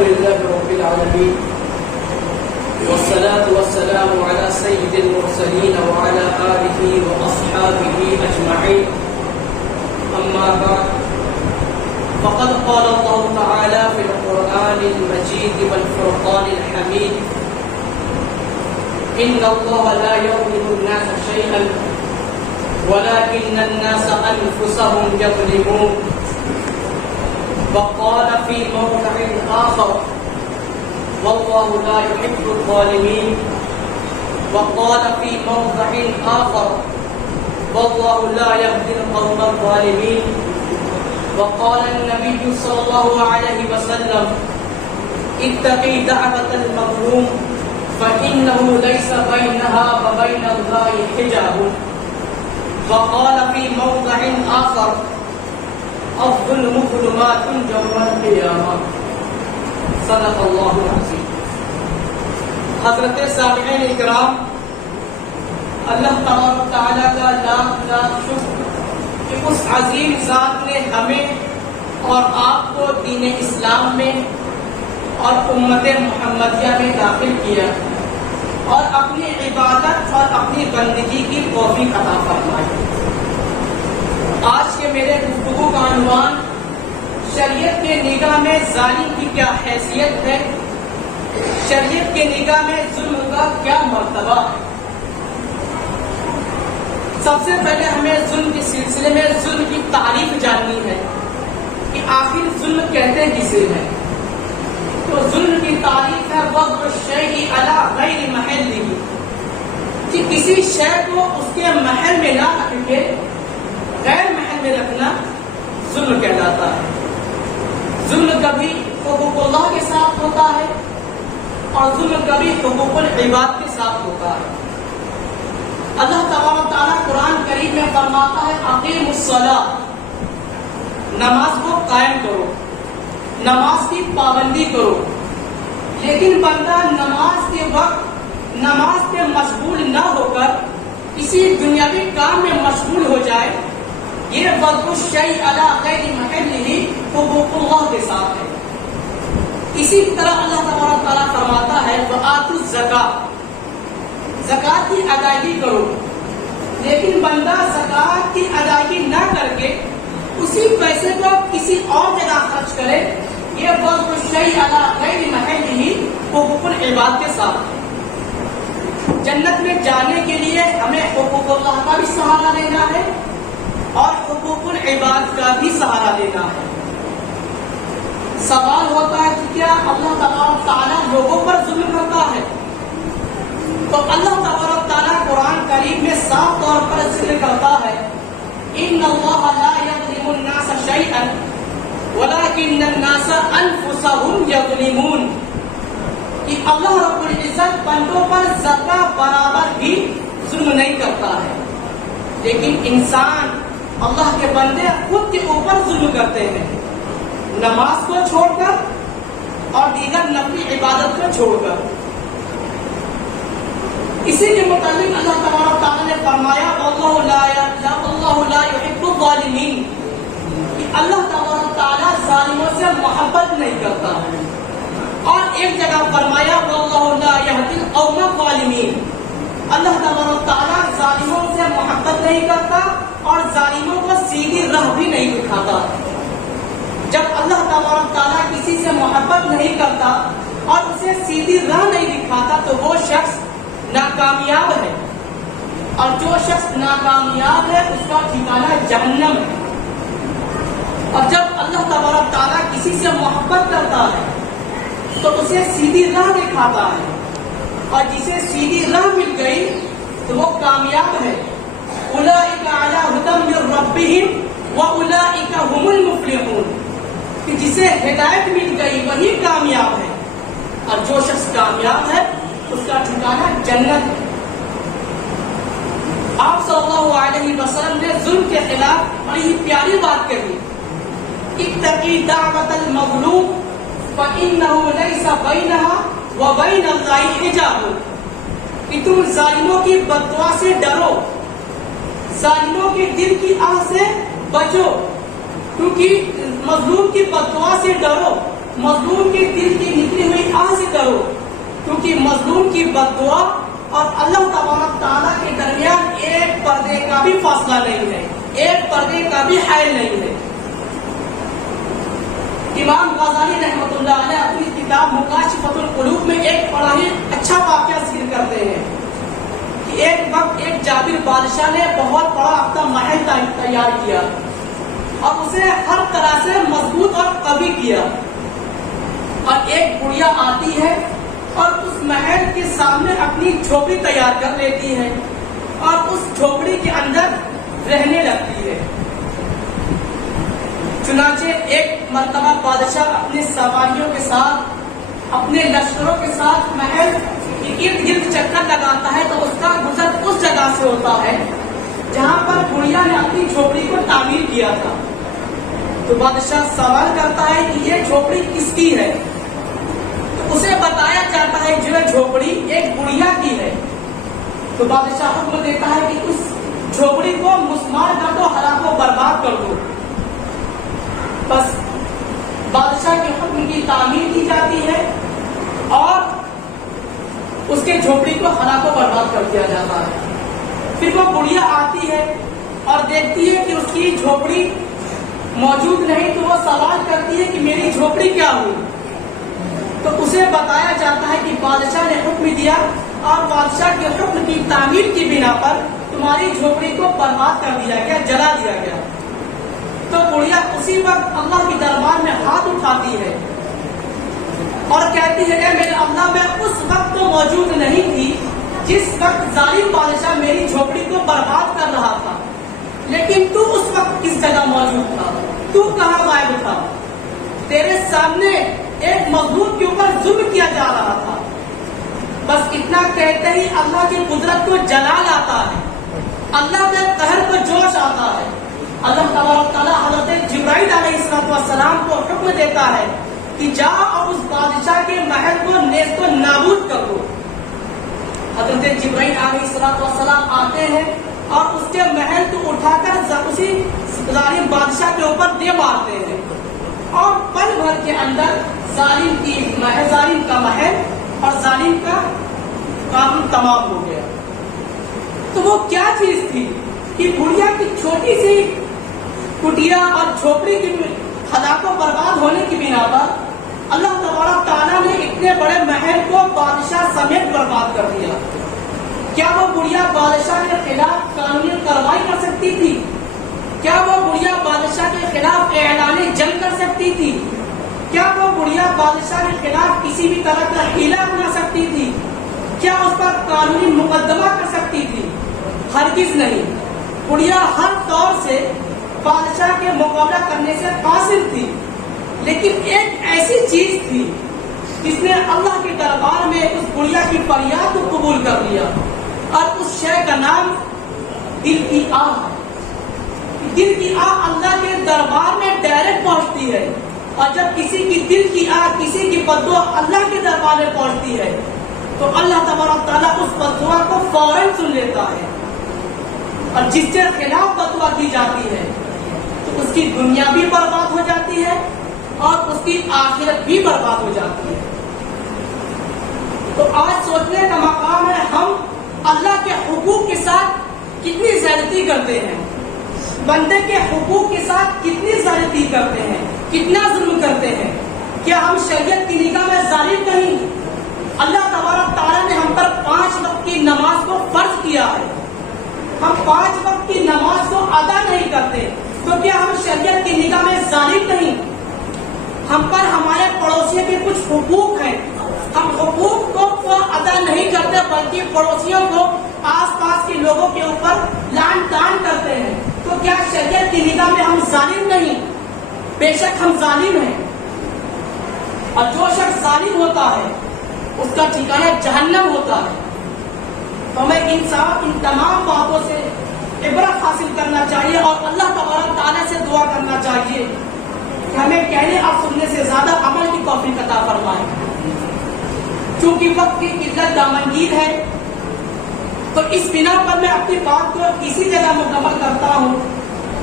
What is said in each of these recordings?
لله رب العالمين والصلاة والسلام على سيد المرسلين وعلى آله وأصحابه أجمعين أما بعد فقد قال الله تعالى في القرآن المجيد والفرقان الحميد إن الله لا يظلم الناس شيئا ولكن الناس أنفسهم يظلمون. وقال في موضع آخر والله لا يحب الظالمين. وقال في موضع آخر والله لا يهدي القوم الظالمين. وقال النبي صلى الله عليه وسلم اتقي دعوة المظلوم فإنه ليس بينها وبين الله حجاب. وقال في موضع آخر الظلم ظلمات يوم القيامة. صدق اللہ العظیم. حضرت سامعین اکرام، اللہ تعالیٰ کا لاکھ لاکھ شکر کہ اس عظیم ذات نے ہمیں اور آپ کو دین اسلام میں اور امت محمدیہ میں داخل کیا اور اپنی عبادت اور اپنی بندگی کی توفیق عطا فرمائی. آج کے میرے گفتگو کا عنوان شریعت کے نگاہ میں ظالم کی کیا حیثیت ہے، شریعت کے نگاہ میں ظلم کا کیا مرتبہ ہے. سب سے پہلے ہمیں ظلم کے سلسلے میں ظلم کی تعریف جاننی ہے کہ آخر ظلم کہتے کسے ہیں. تو ظلم کی تعریف ہے وضع الشیء علی غیر محلہ، کہ کسی شے کو اس کے محل میں نہ رکھ کے غیر محل میں رکھنا ظلم کہلاتا ہے. ظلم کبھی حقوق اللہ کے ساتھ ہوتا ہے اور ظلم کبھی حقوق العباد کے ساتھ ہوتا ہے. اللہ تعالیٰ قرآن کریم میں فرماتا ہے اقیموا الصلاۃ، نماز کو قائم کرو، نماز کی پابندی کرو. لیکن بندہ نماز کے وقت نماز پہ مشغول نہ ہو کر کسی دنیاوی کام میں مشغول ہو جائے، یہ وضع الشیء علی غیر محلہ حقوق اللہ کے ساتھ ہے. اسی طرح اللہ تعالیٰ فرماتا ہے وآتوا الزکاۃ، زکات کی ادائیگی کرو. لیکن بندہ زکات کی ادائیگی نہ کر کے اسی پیسے کو کسی اور جگہ خرچ کرے، یہ وضع الشیء علی غیر محلہ حقوق العباد کے ساتھ ہے. جنت میں جانے کے لیے ہمیں حقوق اللہ کا بھی سہارا لینا ہے اور حقوق العباد کا بھی سہارا لینا ہے. سوال ہوتا ہے کہ کیا اللہ تعالیٰ لوگوں پر ظلم کرتا ہے؟ تو اللہ تعالیٰ قرآن کریم میں صاف طور پر ذکر کرتا ہے ان اللہ لا یظلم الناس شیئا ولکن الناس انفسهم یظلمون، کہ اللہ رب العزت بندوں پر ذرہ برابر بھی ظلم نہیں کرتا ہے، لیکن انسان اللہ کے بندے خود کے اوپر ظلم کرتے ہیں، نماز کو چھوڑ کر اور دیگر نفلی عبادت کو چھوڑ کر. اسی کے متعلق اللہ تعالیٰ نے فرمایا واللہ لا يحب الظالمین، کہ اللہ تعالیٰ ظالموں سے محبت نہیں کرتا. اور ایک جگہ فرمایا واللہ لا يهدي القوم الظالمین، اللہ تعالیٰ ظالموں سے محبت نہیں کرتا اور ظالموں کو سیدھی راہ بھی نہیں دکھاتا. جب اللہ تعالیٰ کسی سے محبت نہیں کرتا اور اسے سیدھی راہ نہیں دکھاتا تو وہ شخص ناکامیاب ہے، اور جو شخص ناکامیاب ہے اس کا ٹھکانہ جہنم ہے. اور جب اللہ تعالیٰ کسی سے محبت کرتا ہے تو اسے سیدھی راہ دکھاتا ہے، اور جسے سیدھی راہ مل گئی تو وہ کامیاب ہے. اولئک علی ھدی من ربہم واولئک ھم المفلحون، کہ جسے ہدایت مل گئی وہی کامیاب ہے، اور جو شخص کامیاب ہے اس کا ٹھکانہ جنت ہے. آپ صلی اللہ علیہ وسلم نے ظلم کے خلاف بڑی ہی پیاری بات کہی اتقی دعوت المظلوم فإنہ لیس بینہا وبین اللہ حجاب، کہ تم ظالموں کی بددعا سے ڈرو، ظالموں کے دل کی آہ سے بچو، کیونکہ مظلوم کی بددعا سے ڈرو، مظلوم کے دل کی نکلی ہوئی آہ سے کرو، کیونکہ مظلوم کی بد دعا اور اللہ تبارک تعالیٰ کے درمیان ایک پردے کا بھی فاصلہ نہیں ہے، ایک پردے کا بھی حائل نہیں ہے۔ امام غزالی رحمۃ اللہ علیہ اپنی کتاب مکاشفۃ القلوب میں ایک بڑا ہی اچھا واقعہ ذکر کرتے ہیں کہ ایک وقت ایک جابر بادشاہ نے بہت بڑا اپنا محل تیار کیا اور اسے ہر طرح سے مضبوط اور قوی کیا، اور ایک بڑھیا آتی ہے اور اس محل کے سامنے اپنی جھوپڑی تیار کر لیتی ہے اور اس جھوپڑی کے اندر رہنے لگتی ہے۔ چنانچہ ایک مرتبہ بادشاہ اپنے سواریوں کے ساتھ، اپنے لشکروں کے ساتھ محل کے ارد گرد چکر لگاتا ہے تو اس کا گزر اس جگہ سے ہوتا ہے جہاں پر بڑھیا نے اپنی جھوپڑی کو تعمیر کیا تھا۔ تو بادشاہ سوال کرتا ہے کہ یہ جھوپڑی کس کی ہے؟ تو اسے بتایا جاتا ہے جو جھوپڑی ایک بڑھیا کی ہے۔ تو بادشاہ حکم دیتا ہے کہ اس جھوپڑی کو مسمار کر دو، ہلاک و برباد کر دو۔ بس بادشاہ کے حکم کی تعمیر کی جاتی ہے اور اس کے جھوپڑی کو ہلاک و برباد کر دیا جاتا ہے۔ پھر وہ بڑھیا آتی ہے اور دیکھتی ہے کہ اس کی جھوپڑی موجود نہیں، تو وہ سوال کرتی ہے کہ میری جھوپڑی کیا ہوئی؟ تو اسے بتایا جاتا ہے کہ بادشاہ نے حکم دیا اور بادشاہ کے حکم کی تعمیر کی بنا پر تمہاری جھوپڑی کو برباد کر دیا گیا، جلا دیا گیا۔ تو بڑھیا اسی وقت اللہ کے دربار میں ہاتھ اٹھاتی ہے اور کہتی ہے اے میرے اللہ، میں اس وقت تو موجود نہیں تھی جس وقت ظالم بادشاہ میری جھوپڑی کو برباد کر رہا تھا، لیکن تو اس وقت کس جگہ موجود تھا؟ تو کہاں غائب تھا؟ تیرے سامنے ایک مظلوم کے اوپر ظلم کیا جا رہا تھا۔ بس اتنا کہتے ہی اللہ کی قدرت کو جلال آتا ہے، اللہ کے قہر کو جوش آتا ہے۔ اللہ تبارک تعالیٰ حضرت جبرائیل علیہ السلام کو حکم دیتا ہے کہ جا اور اس بادشاہ کے محل کو نیست و نابود کر دو۔ حضرت جبرائیل علیہ السلام آتے ہیں اور اس کے محل کو اٹھا کر اسی ظالم بادشاہ کے اوپر دے مارتے ہیں، اور پل بھر کے اندر ظالم کا محل اور ظالم کا کام تمام ہو گیا۔ تو وہ کیا چیز تھی کہ بڑھیا کی چھوٹی سی کٹیا اور جھوپڑی کی ہلاک و برباد ہونے کی بنا پر اللہ تبارک تعالیٰ نے اتنے بڑے محل کو بادشاہ سمیت برباد کر دیا۔ کیا وہ بڑھیا بادشاہ کے خلاف قانونی کارروائی کر سکتی تھی؟ کیا وہ بڑھیا بادشاہ کے خلاف اعلان جنگ کر سکتی تھی؟ کیا وہ بڑھیا بادشاہ کے خلاف کسی بھی طرح کا حیلہ اپنا سکتی تھی؟ کیا اس پر قانونی مقدمہ کر سکتی تھی؟ ہرگز نہیں۔ بڑھیا ہر طور سے بادشاہ کے مقابلہ کرنے سے قاصر تھی، لیکن ایک ایسی چیز تھی جس نے اللہ کے دربار میں اس بڑھیا کی فریاد کو قبول کر لیا، اور اس شے کا نام دل کی آہ۔ دل کی آہ اللہ کے دربار میں ڈائریکٹ پہنچتی ہے، اور جب کسی کی دل کی آہ، کسی کی بددعا اللہ کے دربار میں پہنچتی ہے تو اللہ تبارک تعالیٰ اس بددعا کو فوراً سن لیتا ہے، اور جس کے خلاف بددعا کی جاتی ہے تو اس کی دنیا بھی برباد ہو جاتی ہے اور اس کی آخرت بھی برباد ہو جاتی ہے۔ تو آج سوچنے کا مقام ہے ہم اللہ کے حقوق کے ساتھ کتنی زیادتی کرتے ہیں، بندے کے حقوق کے ساتھ کتنی زیادتی کرتے ہیں، کتنا ظلم کرتے ہیں۔ کیا ہم شریعت کی نگاہ میں ظالم نہیں؟ اللہ تبارک تعالیٰ نے ہم پر 5 وقت کی نماز کو فرض کیا ہے، ہم 5 وقت کی نماز کو ادا نہیں کرتے، تو کیا ہم شریعت کی نگاہ میں ظالم نہیں؟ ہم پر ہمارے پڑوسیوں کے کچھ حقوق ہیں، ہم حقوق کو ادا نہیں کرتے بلکہ پڑوسیوں کو، آس پاس کے لوگوں کے اوپر لعن طعن کرتے ہیں، تو کیا شریعت کی نگاہ میں ہم ظالم نہیں؟ بے شک ہم ظالم ہیں، اور جو شخص ظالم ہوتا ہے اس کا ٹھکانہ جہنم ہوتا ہے۔ تو ہمیں ان تمام باتوں سے عبرت حاصل کرنا چاہیے اور اللہ تبارک تعالیٰ سے دعا کرنا چاہیے کہ ہمیں کہنے اور سننے سے زیادہ عمل کی توفیق عطا فرمائے۔ چونکہ وقت کی قلت دامنگیر ہے تو اس بنا پر میں اپنی بات کو اسی جگہ مکمل کرتا ہوں،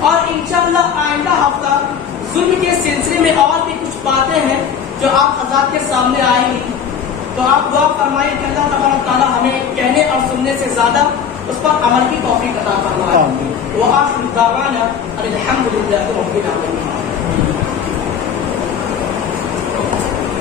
اور انشاءاللہ آئندہ ہفتہ ظلم کے سلسلے میں اور بھی کچھ باتیں ہیں جو آپ حضرات کے سامنے آئے گی تو آپ دعا فرمائیں کہ اللہ تبارک تعالیٰ ہمیں کہنے اور سننے سے زیادہ اس پر عمل کی توفیق عطا فرمائے. وآخر دعوانا الحمد للہ رب العالمین.